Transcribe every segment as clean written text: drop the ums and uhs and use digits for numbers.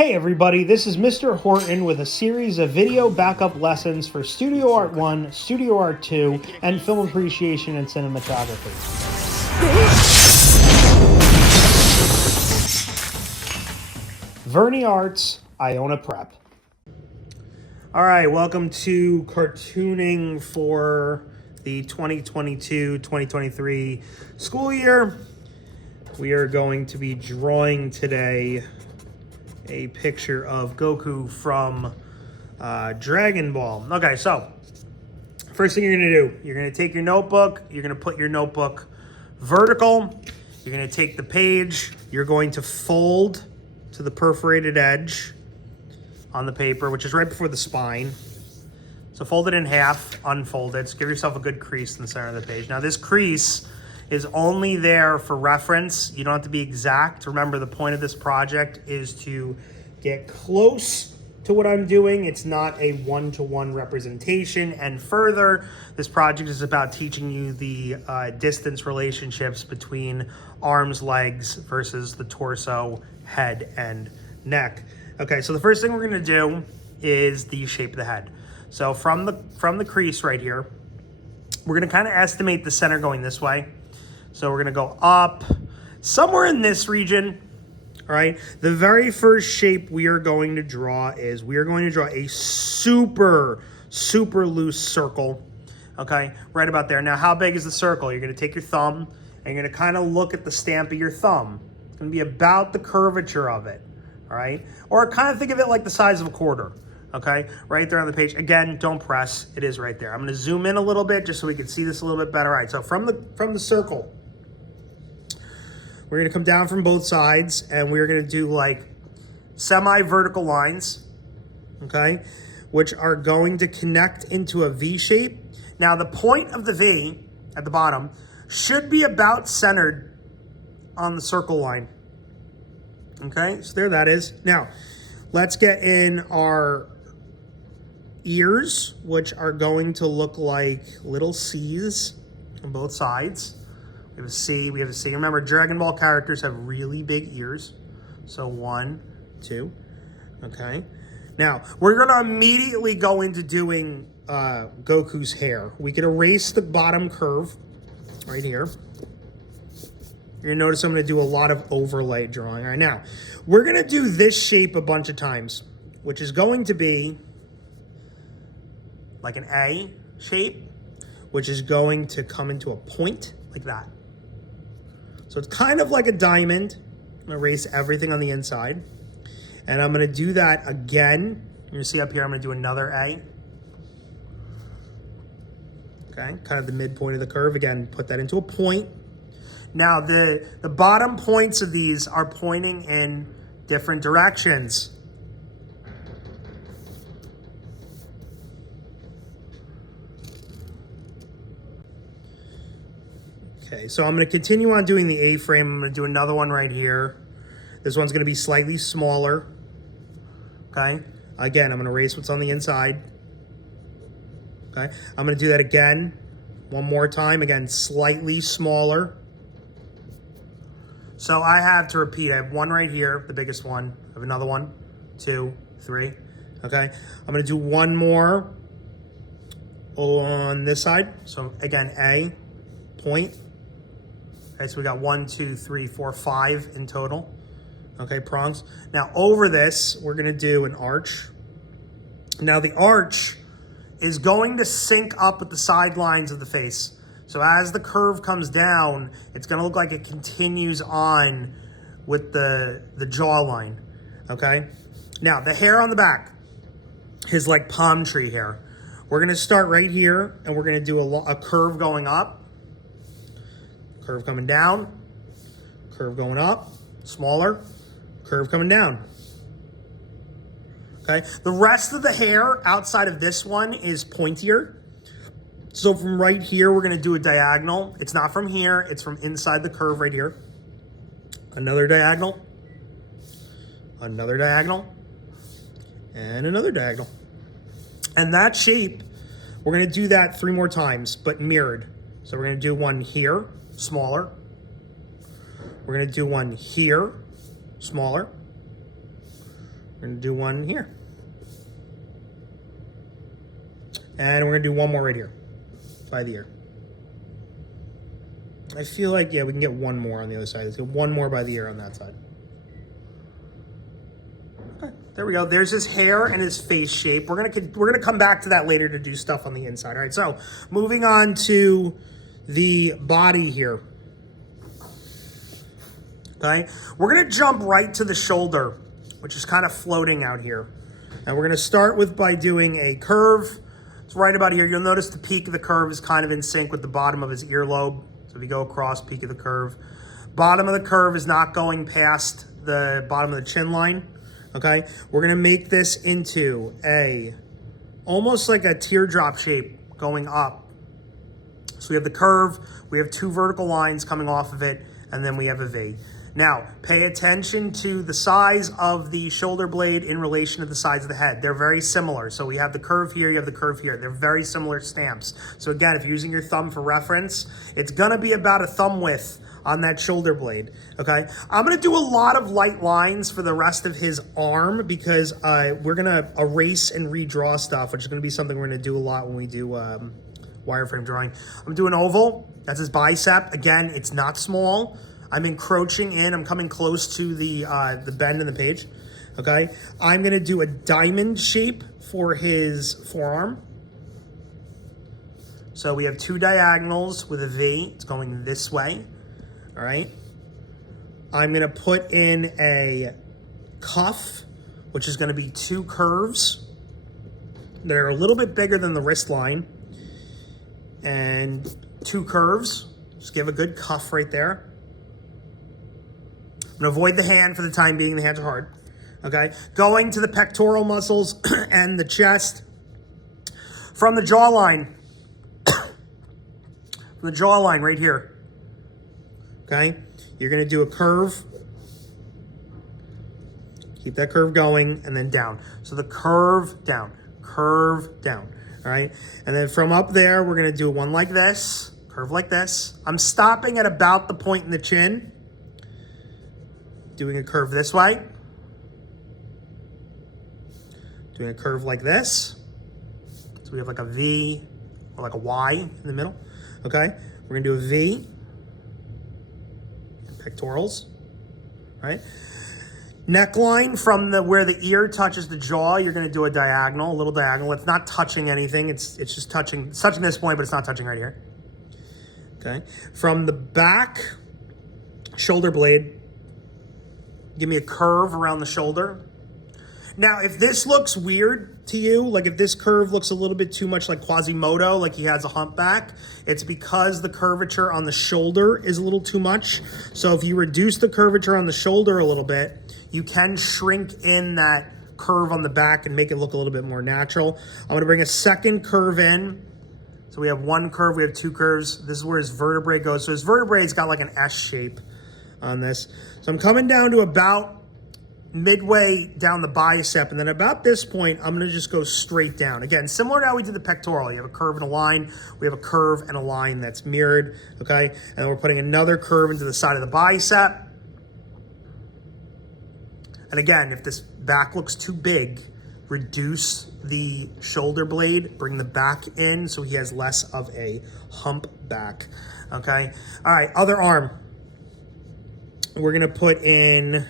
Hey everybody, this is Mr. Horton with a series of video backup lessons for Studio Art 1, Studio Art 2, and Film Appreciation and Cinematography. Verney Arts, Iona Prep. Alright, welcome to cartooning for the 2022-2023 school year. We are going to be drawing today a picture of Goku from Dragon Ball. Okay, so first thing you're gonna do, you're gonna take your notebook, you're gonna put your notebook vertical, you're gonna take the page, you're going to fold to the perforated edge on the paper, which is right before the spine. So fold it in half, unfold it, so give yourself a good crease in the center of the page. Now this crease is only there for reference. You don't have to be exact. Remember, the point of this project is to get close to what I'm doing. It's not a one-to-one representation. And further, this project is about teaching you the distance relationships between arms, legs versus the torso, head, and neck. Okay, so the first thing we're gonna do is the shape of the head. So from the crease right here, we're gonna kind of estimate the center going this way. So we're gonna go up somewhere in this region, all right? The very first shape we are going to draw is we are going to draw a super loose circle, okay? Right about there. Now, how big is the circle? You're gonna take your thumb and you're gonna kind of look at the stamp of your thumb. It's gonna be about the curvature of it, all right? Or kind of think of it like the size of a quarter, okay? Right there on the page. Again, don't press, it is right there. I'm gonna zoom in a little bit just so we can see this a little bit better. All right, so from the circle, we're gonna come down from both sides and we're gonna do like semi-vertical lines, okay? Which are going to connect into a V shape. Now the point of the V at the bottom should be about centered on the circle line. Okay, so there that is. Now, let's get in our ears, which are going to look like little C's on both sides. We have a C, we have a C. Remember, Dragon Ball characters have really big ears. So 1, 2, okay. Now, we're gonna immediately go into doing Goku's hair. We could erase the bottom curve right here. You're gonna notice I'm gonna do a lot of overlay drawing. All right, now, we're gonna do this shape a bunch of times, which is going to be like an A shape, which is going to come into a point like that. So it's kind of like a diamond. I'm gonna erase everything on the inside. And I'm gonna do that again. You're gonna see up here, I'm gonna do another A. Okay, kind of the midpoint of the curve. Again, put that into a point. Now the bottom points of these are pointing in different directions. Okay, so I'm gonna continue on doing the A-frame. I'm gonna do another one right here. This one's gonna be slightly smaller, okay? Again, I'm gonna erase what's on the inside, okay? I'm gonna do that again, one more time. Again, slightly smaller. So I have to repeat, I have one right here, the biggest one. I have another one, 2, 3, okay? I'm gonna do one more on this side. So again, A, point. Okay, so we got 1, 2, 3, 4, 5 in total. Okay, prongs. Now over this, we're gonna do an arch. Now the arch is going to sync up with the sidelines of the face. So as the curve comes down, it's gonna look like it continues on with the jawline, okay? Now the hair on the back is like palm tree hair. We're gonna start right here and we're gonna do a curve going up, curve coming down, curve going up, smaller, curve coming down. Okay, the rest of the hair outside of this one is pointier. So from right here, we're gonna do a diagonal. It's not from here, it's from inside the curve right here. Another diagonal, and another diagonal. And that shape, we're gonna do that 3 more times, but mirrored. So we're gonna do one here, smaller. We're gonna do one here, smaller. We're gonna do one here. And we're gonna do one more right here, by the ear. I feel like, yeah, we can get one more on the other side. Let's get one more by the ear on that side. Okay, there we go. There's his hair and his face shape. We're gonna come back to that later to do stuff on the inside. All right, so moving on to the body here. Okay, we're gonna jump right to the shoulder, which is kind of floating out here. And we're gonna start by doing a curve. It's right about here. You'll notice the peak of the curve is kind of in sync with the bottom of his earlobe. So if you go across, peak of the curve. Bottom of the curve is not going past the bottom of the chin line, okay? We're gonna make this into almost like a teardrop shape going up. So we have the curve, we have two vertical lines coming off of it, and then we have a V. Now, pay attention to the size of the shoulder blade in relation to the size of the head. They're very similar. So we have the curve here, you have the curve here. They're very similar stamps. So again, if you're using your thumb for reference, it's gonna be about a thumb width on that shoulder blade, okay? I'm gonna do a lot of light lines for the rest of his arm because we're gonna erase and redraw stuff, which is gonna be something we're gonna do a lot when we do wireframe drawing. I'm doing oval, that's his bicep. Again, it's not small. I'm encroaching in, I'm coming close to the bend in the page, okay? I'm gonna do a diamond shape for his forearm. So we have two diagonals with a V, it's going this way, all right? I'm gonna put in a cuff, which is gonna be two curves that are a little bit bigger than the wrist line, and two curves, just give a good cuff right there. I'm gonna avoid the hand for the time being, the hands are hard, okay? Going to the pectoral muscles and the chest. From the jawline, right here, okay? You're gonna do a curve, keep that curve going, and then down. So the curve down, all right? And then from up there, we're gonna do one like this, curve like this. I'm stopping at about the point in the chin, doing a curve this way, doing a curve like this. So we have like a V or like a Y in the middle, okay? We're gonna do a V, pectorals, right? Neckline from where the ear touches the jaw, you're gonna do a diagonal, a little diagonal. It's not touching anything, it's just touching this point, but it's not touching right here, okay? From the back shoulder blade, give me a curve around the shoulder. Now, if this looks weird to you, like if this curve looks a little bit too much like Quasimodo, like he has a humpback, it's because the curvature on the shoulder is a little too much. So if you reduce the curvature on the shoulder a little bit, you can shrink in that curve on the back and make it look a little bit more natural. I'm gonna bring a second curve in. So we have one curve, we have two curves. This is where his vertebrae goes. So his vertebrae's got like an S shape on this. So I'm coming down to about midway down the bicep, and then about this point, I'm gonna just go straight down. Again, similar to how we did the pectoral. You have a curve and a line. We have a curve and a line that's mirrored, okay? And then we're putting another curve into the side of the bicep. And again, if this back looks too big, reduce the shoulder blade, bring the back in so he has less of a hump back, okay? All right, other arm. We're gonna put in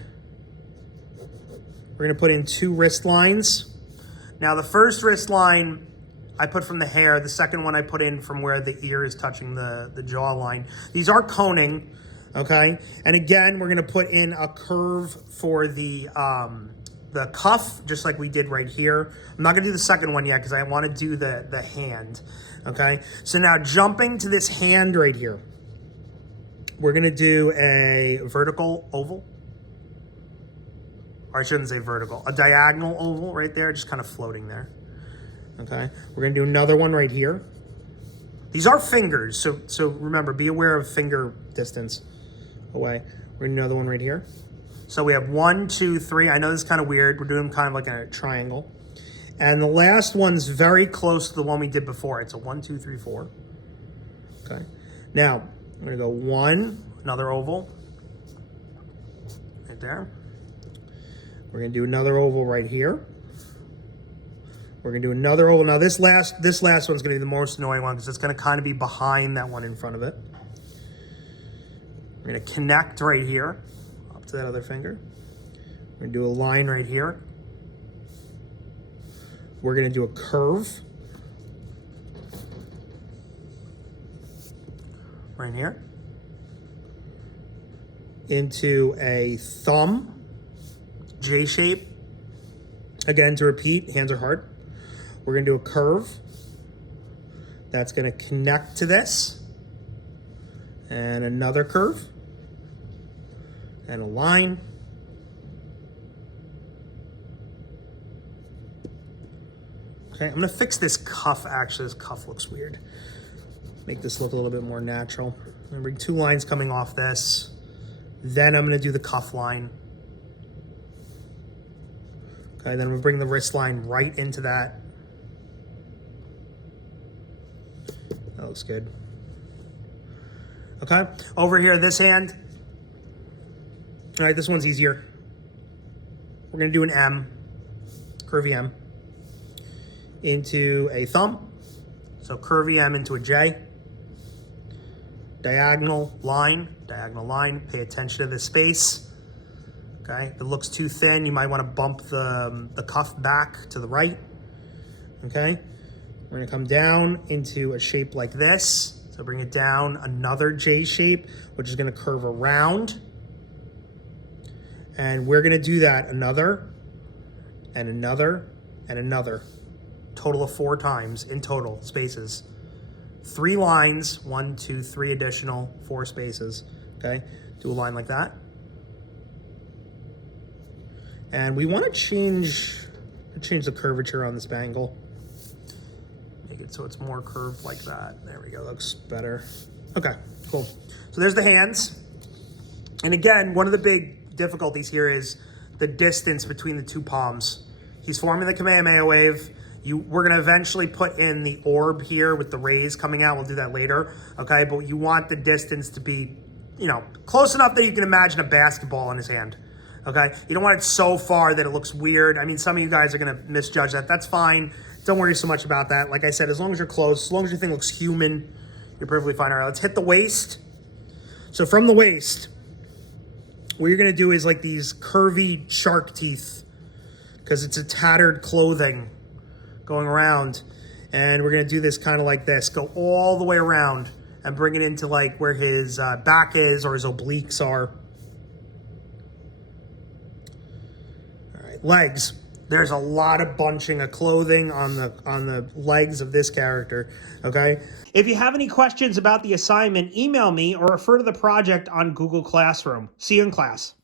two wrist lines. Now the first wrist line I put from the hair, the second one I put in from where the ear is touching the jaw line. These are coning, okay? And again, we're gonna put in a curve for the cuff, just like we did right here. I'm not gonna do the second one yet because I wanna do the hand, okay? So now jumping to this hand right here, we're gonna do a vertical oval. Or I shouldn't say vertical, a diagonal oval right there, just kind of floating there, okay? We're gonna do another one right here. These are fingers, so remember, be aware of finger distance away. We're gonna do another one right here. So we have 1, 2, 3. I know this is kind of weird. We're doing them kind of like in a triangle. And the last one's very close to the one we did before. It's a 1, 2, 3, 4, okay? Now, I'm gonna go 1, another oval, right there. We're going to do another oval right here. We're going to do another oval. Now this last one's going to be the most annoying one because it's going to kind of be behind that one in front of it. We're going to connect right here up to that other finger. We're going to do a line right here. We're going to do a curve right here into a thumb J shape. Again, to repeat, hands are hard. We're going to do a curve that's going to connect to this, and another curve and a line. Okay, I'm going to fix this cuff. Actually, this cuff looks weird. Make this look a little bit more natural. I'm going to bring 2 lines coming off this. Then I'm going to do the cuff line. Okay, then I'm going to bring the wrist line right into that. That looks good. Okay, over here, this hand. All right, this one's easier. We're going to do an M, curvy M, into a thumb. So curvy M into a J. Diagonal line, pay attention to the space. Okay, if it looks too thin, you might want to bump the cuff back to the right. Okay, we're gonna come down into a shape like this. So bring it down, another J shape, which is gonna curve around. And we're gonna do that another, and another, and another. Total of 4 times in total, spaces. 3 lines, 1, 2, 3 additional, 4 spaces, okay? Do a line like that. And we want to change the curvature on this bangle. Make it so it's more curved like that. There we go, looks better. Okay, cool. So there's the hands. And again, one of the big difficulties here is the distance between the 2 palms. He's forming the Kamehameha wave. We're going to eventually put in the orb here with the rays coming out. We'll do that later, okay? But you want the distance to be, close enough that you can imagine a basketball in his hand, okay? You don't want it so far that it looks weird. I mean, some of you guys are going to misjudge that. That's fine. Don't worry so much about that. Like I said, as long as you're close, as long as your thing looks human, you're perfectly fine. All right, let's hit the waist. So from the waist, what you're going to do is like these curvy shark teeth because it's a tattered clothing going around, and we're gonna do this kind of like this. Go all the way around and bring it into like where his back is or his obliques are. All right, legs. There's a lot of bunching of clothing on the legs of this character, okay? If you have any questions about the assignment, email me or refer to the project on Google Classroom. See you in class.